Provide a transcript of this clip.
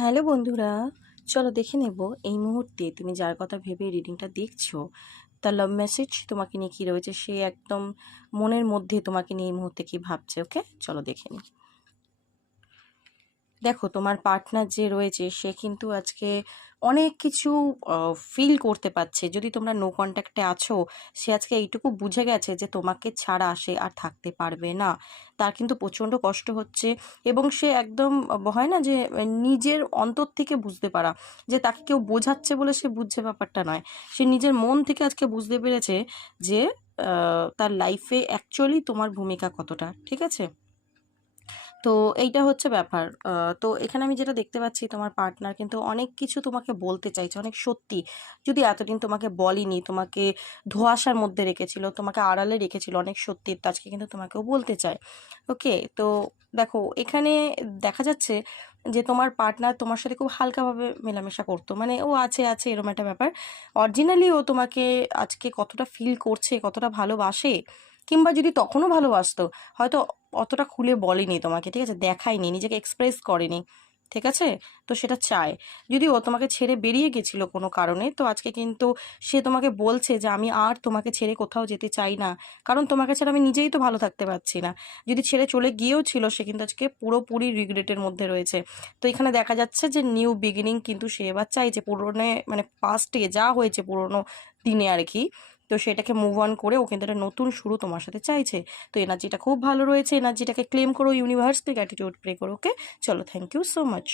Hello বন্ধুরা, চলো দেখে নেব এই মুহূর্তে তুমি যার কথা ভেবে রিডিংটা দেখছো তার লাভ মেসেজ তোমাকে নিয়ে কী রয়েছে। সে একদম মনের মধ্যে তোমাকে নিয়ে এই মুহূর্তে কী ভাবছে। ওকে, চলো দেখে নিই। দেখো, তোমার পার্টনার যে রয়েছে সে কিন্তু আজকে অনেক কিছু ফিল করতে পারছে। যদি তোমরা নো কন্ট্যাক্টে আছো, সে আজকে এইটুকু বুঝে গেছে যে তোমাকে ছাড়া সে আর থাকতে পারবে না। তার কিন্তু প্রচণ্ড কষ্ট হচ্ছে এবং সে একদম হয় না যে নিজের অন্তর থেকে বুঝতে পারা, যে তাকে কেউ বোঝাচ্ছে বলে সে বুঝছে, ব্যাপারটা নয়। সে নিজের মন থেকে আজকে বুঝতে পেরেছে যে তার লাইফে অ্যাকচুয়ালি তোমার ভূমিকা কতটা, ঠিক আছে। তো এইটা হচ্ছে ব্যাপার। তো এখানে আমি যেটা দেখতে পাচ্ছি, তোমার পার্টনার কিন্তু অনেক কিছু তোমাকে বলতে চাইছে, অনেক সত্যি। যদি এতদিন তোমাকে বলেনি, তোমাকে ধোঁয়াশার মধ্যে রেখেছিল, তোমাকে আড়ালে রেখেছিল অনেক সত্যি, তো আজকে কিন্তু তোমাকেও বলতে চায়। ওকে, তো দেখো এখানে দেখা যাচ্ছে যে তোমার পার্টনার তোমার সাথে খুব হালকাভাবে মেলামেশা করতো, মানে ও আছে আছে এরকম একটা ব্যাপার। অরিজিনালি ও তোমাকে আজকে কতটা ফিল করছে, কতটা ভালোবাসে, কিংবা যদি তখনও ভালোবাসতো, হয়তো অতটা খুলে বলেনি তোমাকে, ঠিক আছে, দেখায়নি, নিজেকে এক্সপ্রেস করেনি, ঠিক আছে। তো সেটা চায়। যদি ও তোমাকে ছেড়ে বেরিয়ে গেছিল কোনো কারণে, তো আজকে কিন্তু সে তোমাকে বলছে যে আমি আর তোমাকে ছেড়ে কোথাও যেতে চাই না, কারণ তোমাকে ছাড়া আমি নিজেই তো ভালো থাকতে পারছি না। যদি ছেড়ে চলে গিয়েও ছিল, সে কিন্তু আজকে পুরোপুরি রিগ্রেটের মধ্যে রয়েছে। তো এখানে দেখা যাচ্ছে যে নিউ বিগিনিং কিন্তু সে এবার চাইছে, পুরোনো মানে পাস্টে যা হয়েছে পুরোনো দিনে আর কি, তো সেটাকে মুভ অন করে ও কিন্তু একটা নতুন শুরু তোমার সাথে চাইছে। তো এনার্জিটা খুব ভালো রয়েছে, এনার্জিটাকে ক্লেম করো, ইউনিভার্সকে গ্র্যাটিটিউড প্রে করো। ওকে, চলো, থ্যাংক ইউ সো মাচ।